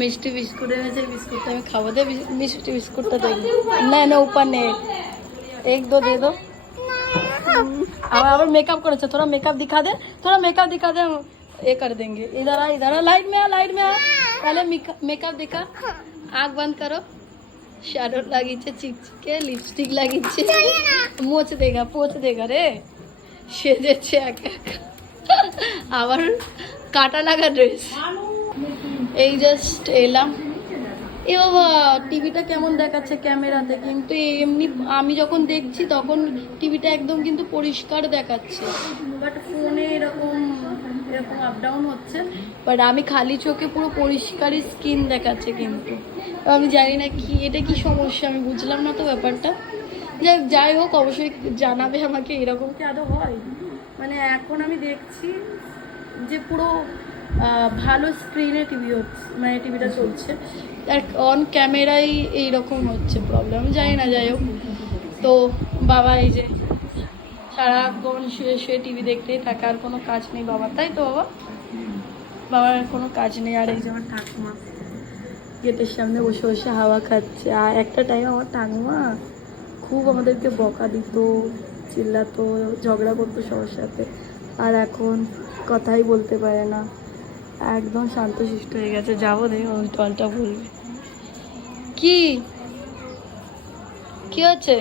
मिष्टी biscuit এনেছে biscuit আমি খাবো দে मिष्टी बिस्कुट देगी ना ना ऊपर ने एक दो दे दो अब मेकअप करो थोड़ा मेकअप दिखा दे हम ये कर देंगे इधर आ लाइट में आ पहले मेकअप दिखा आँख बंद करो शैडो লাগিয়েছে চিকচিকে লিপস্টিক লাগিয়েছে পোছ দেগা রে সেজেছে একা আবার কাটা লাগা ড্রেস এই জাস্ট এলাম এ বাবা টিভিটা কেমন দেখাচ্ছে ক্যামেরাতে কিন্তু এমনি আমি যখন দেখছি তখন টিভিটা একদম কিন্তু পরিষ্কার দেখাচ্ছে বাট ফোনে এরকম আপ ডাউন হচ্ছে বাট আমি খালি চোখে পুরো পরিষ্কারই স্ক্রিন দেখাচ্ছে কিন্তু আমি জানি না কি এটা কি সমস্যা আমি বুঝলাম না তো ব্যাপারটা যাই হোক অবশ্যই জানাবে আমাকে এরকম কি আদৌ হয় মানে এখন আমি দেখছি যে পুরো ভালো স্ক্রিনে টিভি হচ্ছে মানে টিভিটা চলছে আর অন ক্যামেরাই এইরকম হচ্ছে প্রবলেম জানি না যাই হোক তো বাবা এই যে সারাক্ষণ শুয়ে টিভি দেখতেই থাকে আর কোনো কাজ নেই বাবার তাই তো বাবার কোনো কাজ নেই আর এই যে আমার ঠাকুমা গেটের সামনে বসে বসে হাওয়া খাচ্ছে আর একটা টাইম আমার ঠাকুমা খুব আমাদেরকে বকা দিত চিল্লাতো ঝগড়া করতো সবার সাথে আর এখন কথাই বলতে পারে না একদম শান্তশিষ্ট হয়ে গেছে যাবো দেখো ওই টলটা বলবে কি হচ্ছে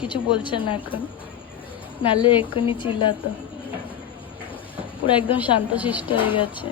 কিছু বলছে না এখন নালে এক্ষুনি চিল্লাতো পুরো একদম শান্তশিষ্ট হয়ে গেছে